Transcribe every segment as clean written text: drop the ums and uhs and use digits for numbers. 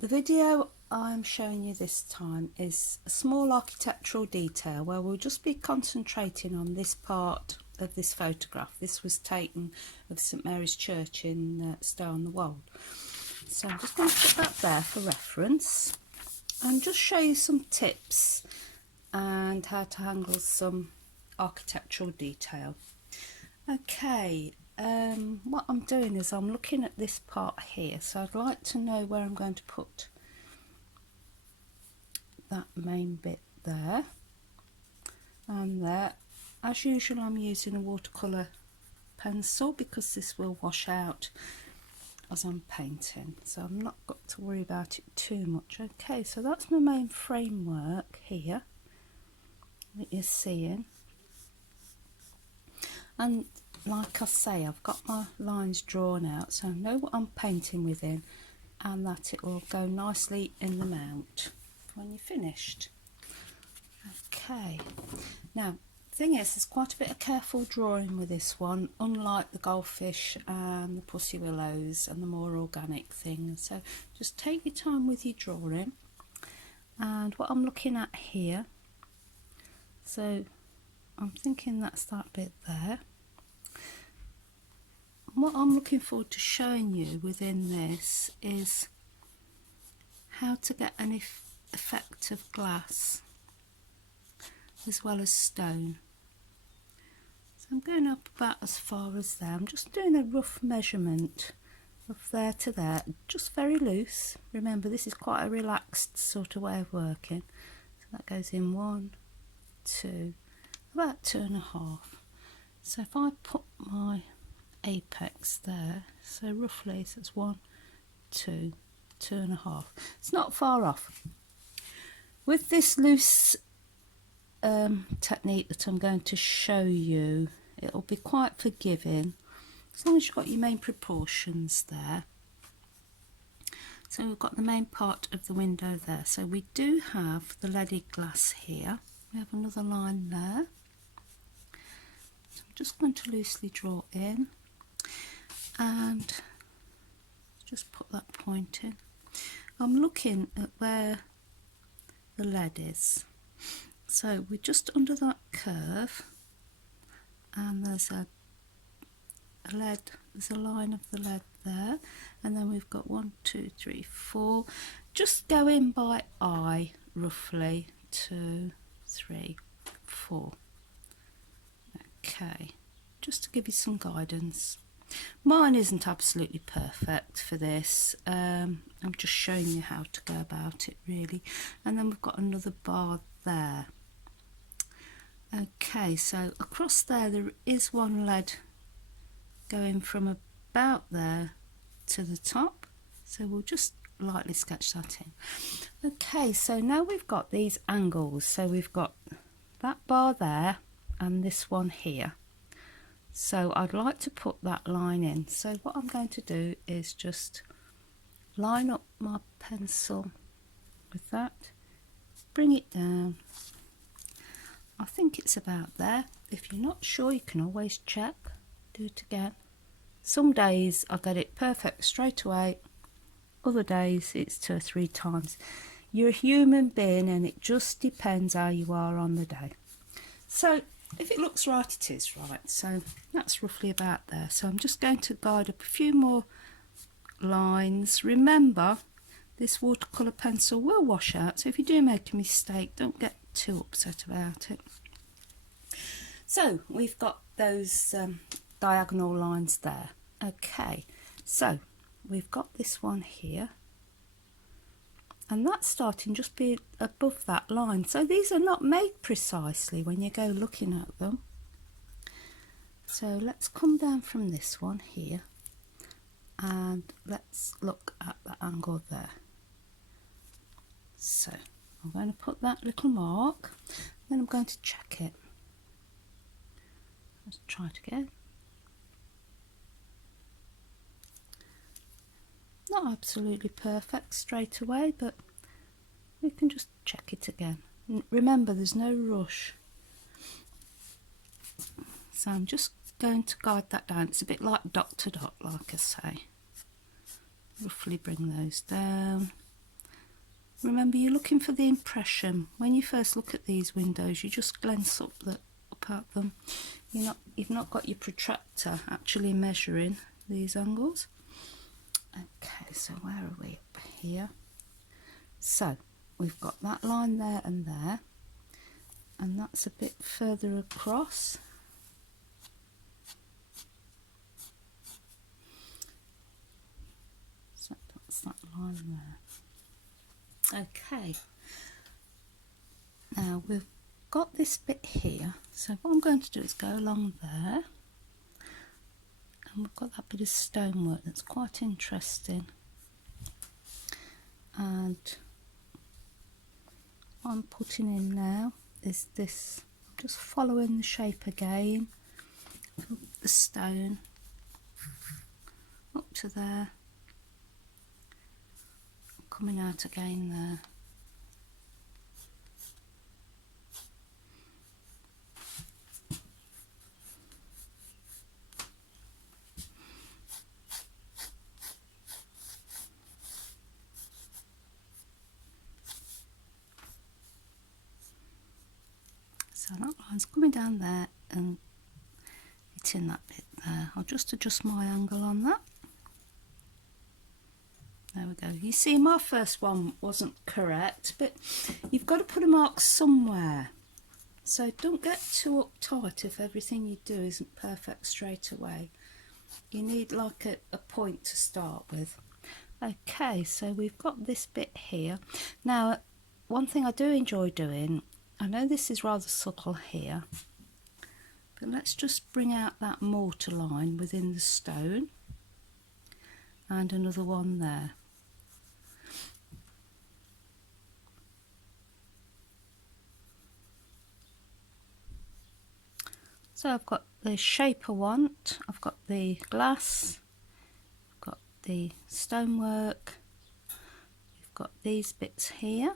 The video I'm showing you this time is a small architectural detail where we'll just be concentrating on this part of this photograph. This was taken of St Mary's Church in Stow-on-the-Wold. So I'm just going to put that there for reference and just show you some tips and how to handle some architectural detail. Okay, what I'm doing is I'm looking at this part here, so I'd like to know where I'm going to put that main bit there and there. As usual, I'm using a watercolour pencil because this will wash out as I'm painting, so I'm not got to worry about it too much. Okay, so that's my main framework here that you're seeing, and like I say, I've got my lines drawn out so I know what I'm painting within and that it will go nicely in the mount when you're finished. Okay, now the thing is, there's quite a bit of careful drawing with this one, unlike the goldfish and the pussy willows and the more organic things, so just take your time with your drawing. And what I'm looking at here, so I'm thinking that's that bit there. What I'm looking forward to showing you within this is how to get an effect of glass as well as stone. So I'm going up about as far as there. I'm just doing a rough measurement of there to there, just very loose. Remember, this is quite a relaxed sort of way of working. So that goes in 1, 2, about 2.5. So if I put my apex there, so roughly, so it's 1, 2, 2.5. It's not far off. With this loose technique that I'm going to show you, it'll be quite forgiving as long as you've got your main proportions there. So we've got the main part of the window there, so we do have the leaded glass here. We have another line there, so I'm just going to loosely draw in and just put that point in. I'm looking at where the lead is, so we're just under that curve and there's a lead, there's a line of the lead there, and then we've got 1, 2, 3, 4, just go in by eye roughly, 2, 3, 4. Okay, just to give you some guidance. Mine isn't absolutely perfect for this, I'm just showing you how to go about it really. And then we've got another bar there. Okay, so across there is one lead going from about there to the top, so we'll just lightly sketch that in. Okay, so now we've got these angles, so we've got that bar there and this one here. So I'd like to put that line in, so what I'm going to do is just line up my pencil with that, bring it down. I think it's about there. If you're not sure, you can always check, do it again. Some days I get it perfect straight away, other days it's 2 or 3 times. You're a human being and it just depends how you are on the day. So if it looks right, it is right. So that's roughly about there. So I'm just going to guide up a few more lines. Remember, this watercolour pencil will wash out, so if you do make a mistake, don't get too upset about it. So we've got those diagonal lines there. Okay, so we've got this one here, and that's starting just be above that line, so these are not made precisely when you go looking at them. So let's come down from this one here and let's look at the angle there. So I'm going to put that little mark, then I'm going to check it. Let's try it again. Not absolutely perfect straight away, but we can just check it again. Remember, there's no rush. So I'm just going to guide that down. It's a bit like dot to dot, like I say. Roughly bring those down. Remember, you're looking for the impression. When you first look at these windows, you just glance up at them. You've not got your protractor actually measuring these angles. Okay, so where are we? Up here. So we've got that line there, and that's a bit further across. So that's that line there. Okay, now we've got this bit here, so what I'm going to do is go along there, and we've got that bit of stonework that's quite interesting. And what I'm putting in now is this, just following the shape again, from the stone up to there, coming out again there. So that line's coming down there and hitting that bit there. I'll just adjust my angle on that. There we go. You see, my first one wasn't correct, but you've got to put a mark somewhere. So don't get too uptight if everything you do isn't perfect straight away. You need like a point to start with. Okay, so we've got this bit here. Now, one thing I do enjoy doing, I know this is rather subtle here, but let's just bring out that mortar line within the stone, and another one there. So I've got the shape I want, I've got the glass, I've got the stonework, we've got these bits here,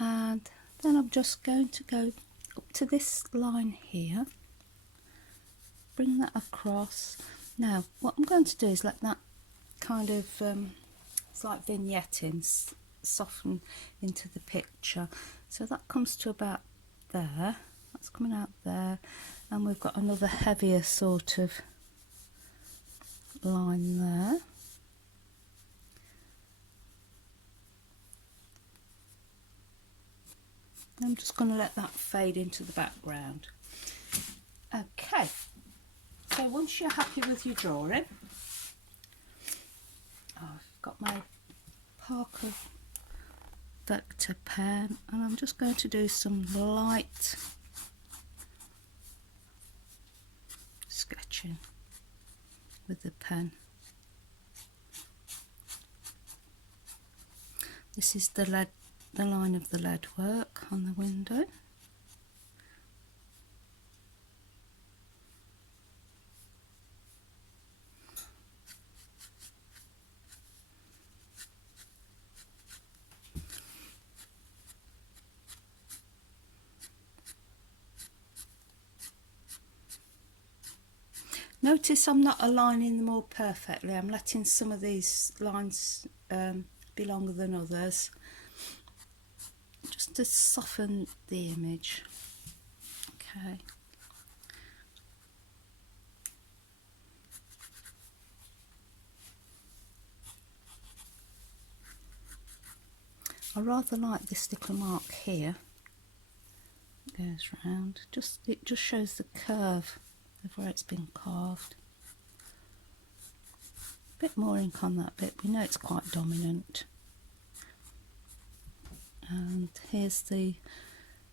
and then I'm just going to go up to this line here, bring that across. Now what I'm going to do is let that kind of, it's like vignetting, soften into the picture. So that comes to about there, that's coming out there, and we've got another heavier sort of line there. I'm just going to let that fade into the background. Okay, so once you're happy with your drawing, I've got my Parker vector pen, and I'm just going to do some light sketching with the pen. This is the line of the lead work on the window. Notice I'm not aligning them all perfectly. I'm letting some of these lines be longer than others, just to soften the image. Okay. I rather like this little mark here. It goes round. It just shows the curve of where it's been carved. A bit more ink on that bit. We know it's quite dominant. And here's the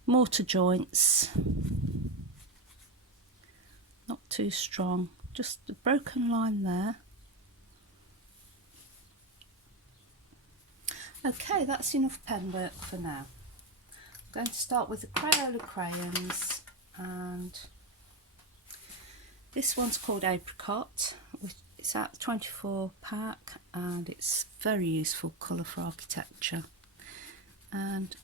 mortar joints. Not too strong. Just a broken line there. Okay, that's enough pen work for now. I'm going to start with the Crayola crayons, and this one's called Apricot. It's out the 24 pack, and it's very useful colour for architecture. And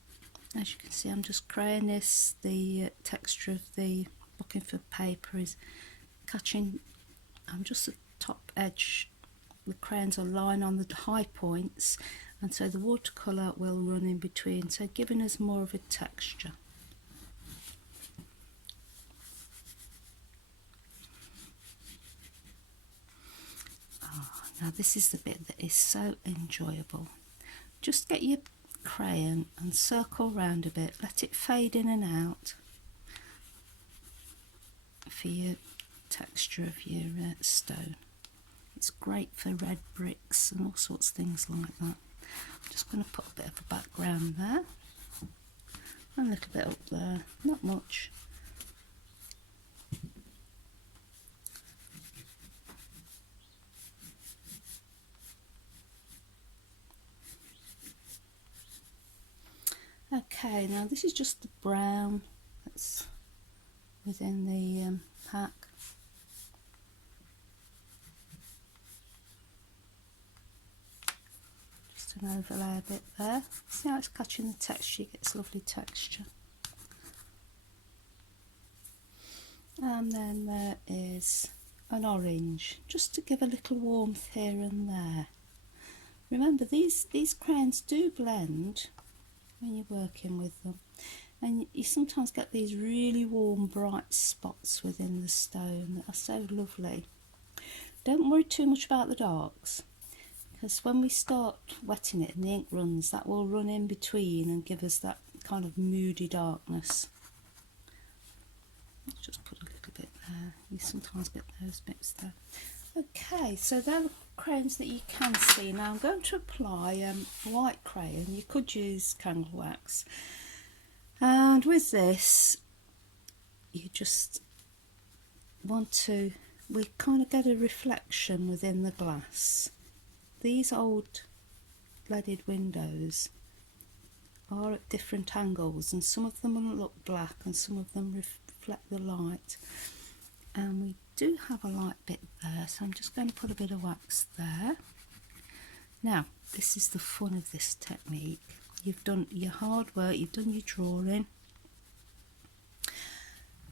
as you can see, I'm just craying this. The texture of the booking for paper is catching just the top edge the crayons are lying on the high points, and so the watercolour will run in between, so giving us more of a texture. Now this is the bit that is so enjoyable. Just get your crayon and circle round a bit, let it fade in and out for your texture of your stone. It's great for red bricks and all sorts of things like that. I'm just going to put a bit of a background there, and a little bit up there, not much. Okay, now this is just the brown that's within the pack. Just an overlay a bit there. See how it's catching the texture, it gets lovely texture. And then there is an orange, just to give a little warmth here and there. Remember, these crayons do blend when you're working with them, and you sometimes get these really warm bright spots within the stone that are so lovely. Don't worry too much about the darks, because when we start wetting it and the ink runs, that will run in between and give us that kind of moody darkness. Let's just put a little bit there. You sometimes get those bits there. Okay, so they're the crayons that you can see. Now I'm going to apply white crayon. You could use candle wax, and with this you just want to, we kind of get a reflection within the glass. These old leaded windows are at different angles, and some of them will look black and some of them reflect the light, and we do have a light bit there, so I'm just going to put a bit of wax there. Now this is the fun of this technique. You've done your hard work, you've done your drawing,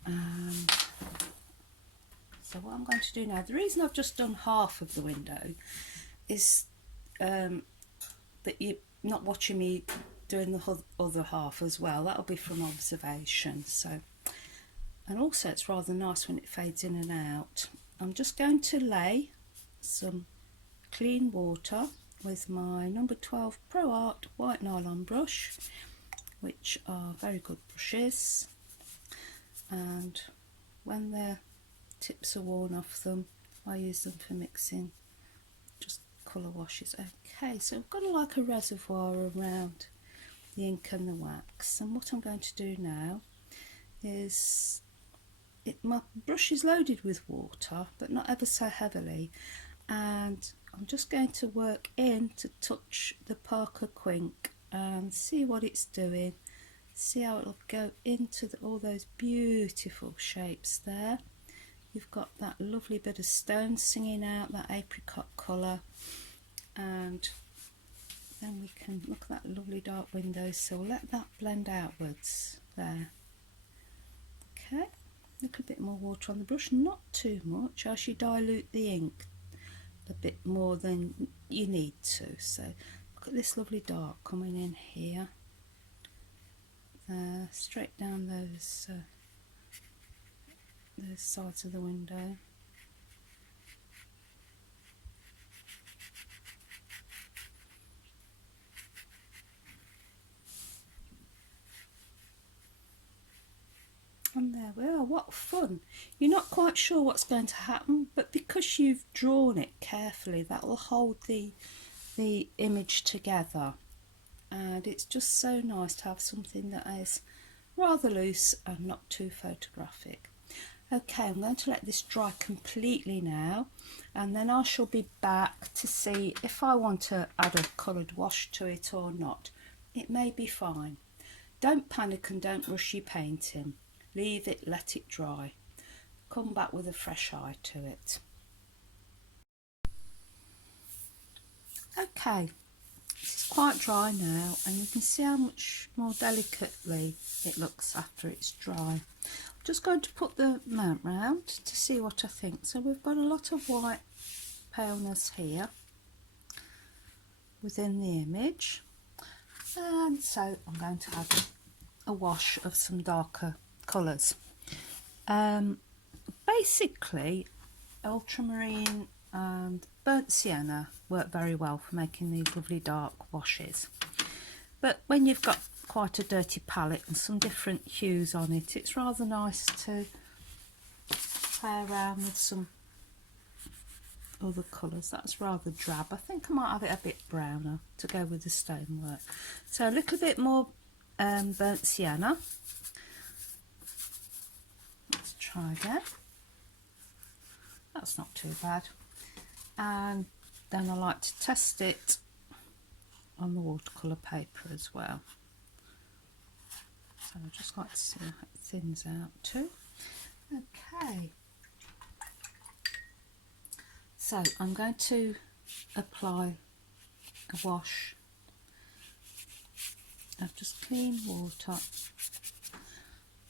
and so what I'm going to do now, the reason I've just done half of the window is that you're not watching me doing the other half as well. That'll be from observation. So, and also it's rather nice when it fades in and out. I'm just going to lay some clean water with my number 12 Pro Art white nylon brush, which are very good brushes, and when their tips are worn off them, I use them for mixing just colour washes. Okay, so I've got like a reservoir around the ink and the wax, and what I'm going to do now is, my brush is loaded with water but not ever so heavily, and I'm just going to work in to touch the Parker Quink and see what it's doing, see how it'll go into all those beautiful shapes there. You've got that lovely bit of stone singing out, that apricot colour, and then we can look at that lovely dark window, so we'll let that blend outwards there. Okay, a little bit more water on the brush, not too much, as you dilute the ink a bit more than you need to. So look at this lovely dark coming in here, straight down those sides of the window. And there we are. What fun! You're not quite sure what's going to happen, but because you've drawn it carefully, that will hold the image together, and it's just so nice to have something that is rather loose and not too photographic. Okay, I'm going to let this dry completely now, and then I shall be back to see if I want to add a coloured wash to it or not. It may be fine. Don't panic and don't rush your painting. Leave it, let it dry. Come back with a fresh eye to it. Okay, it's quite dry now, and you can see how much more delicately it looks after it's dry. I'm just going to put the mount round to see what I think. So we've got a lot of white paleness here, within the image. And so I'm going to add a wash of some darker colours. Basically, ultramarine and burnt sienna work very well for making these lovely dark washes. But when you've got quite a dirty palette and some different hues on it, it's rather nice to play around with some other colours. That's rather drab. I think I might have it a bit browner to go with the stonework. So a little bit more burnt sienna. Let's try again. That's not too bad. And then I like to test it on the watercolour paper as well. So I just like to see how it thins out too. Okay. So I'm going to apply a wash of just clean water.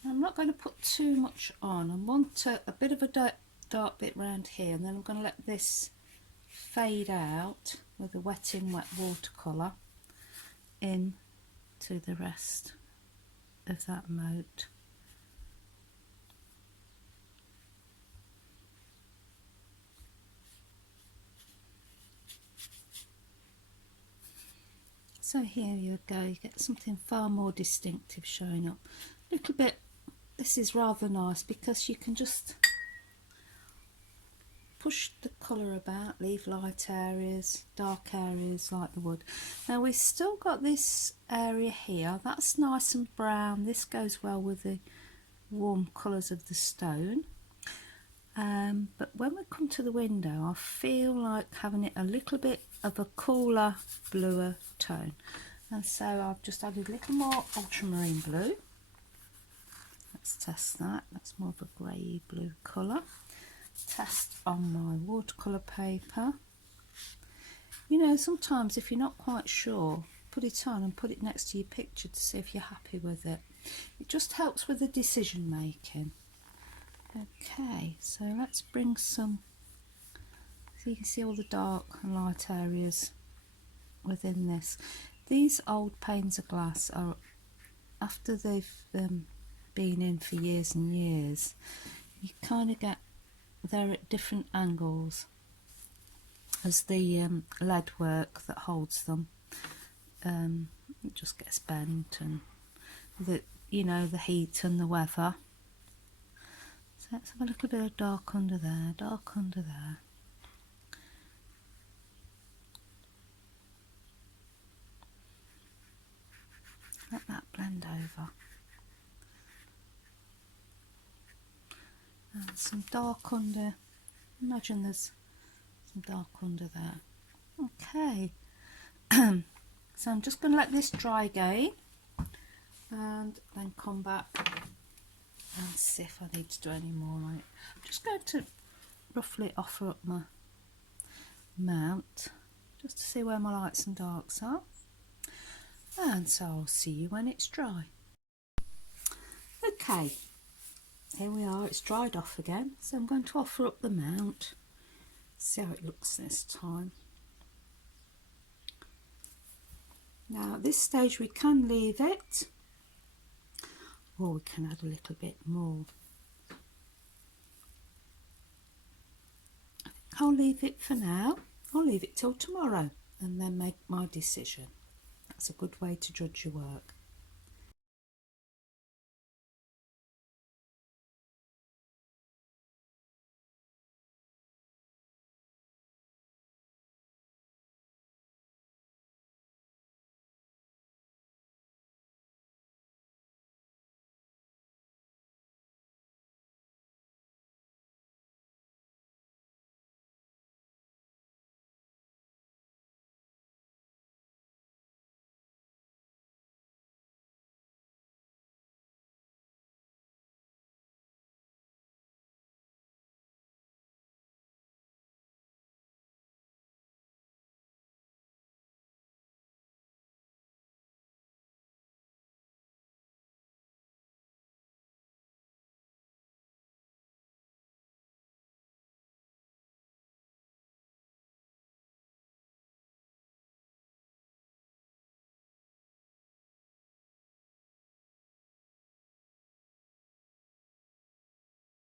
I'm not going to put too much on. I want a bit of a dark bit round here, and then I'm going to let this fade out with the wet watercolour into the rest of that moat. So here you go, you get something far more distinctive showing up. A little bit, this is rather nice because you can just push the colour about, leave light areas, dark areas like the wood. Now we've still got this area here, that's nice and brown. This goes well with the warm colours of the stone. But when we come to the window, I feel like having it a little bit of a cooler, bluer tone. And so I've just added a little more ultramarine blue. Let's test that. That's more of a grey blue colour. Test on my watercolour paper. You know, sometimes if you're not quite sure, put it on and put it next to your picture to see if you're happy with it. It just helps with the decision making. Okay, so let's bring some, so you can see all the dark and light areas within this. These old panes of glass are, after they've been in for years and years, you kind of get, they're at different angles as the lead work that holds them. It just gets bent, and the, you know, the heat and the weather. So let's have a little bit of dark under there, dark under there. Let that blend over. And some dark under, imagine there's some dark under there. Okay, so I'm just going to let this dry again and then come back and see if I need to do any more on it. I'm just going to roughly offer up my mount just to see where my lights and darks are, and so I'll see you when it's dry. Okay, here we are, it's dried off again, so I'm going to offer up the mount, see how it looks this time. Now at this stage we can leave it, or we can add a little bit more. I think I'll leave it for now. I'll leave it till tomorrow and then make my decision. That's a good way to judge your work.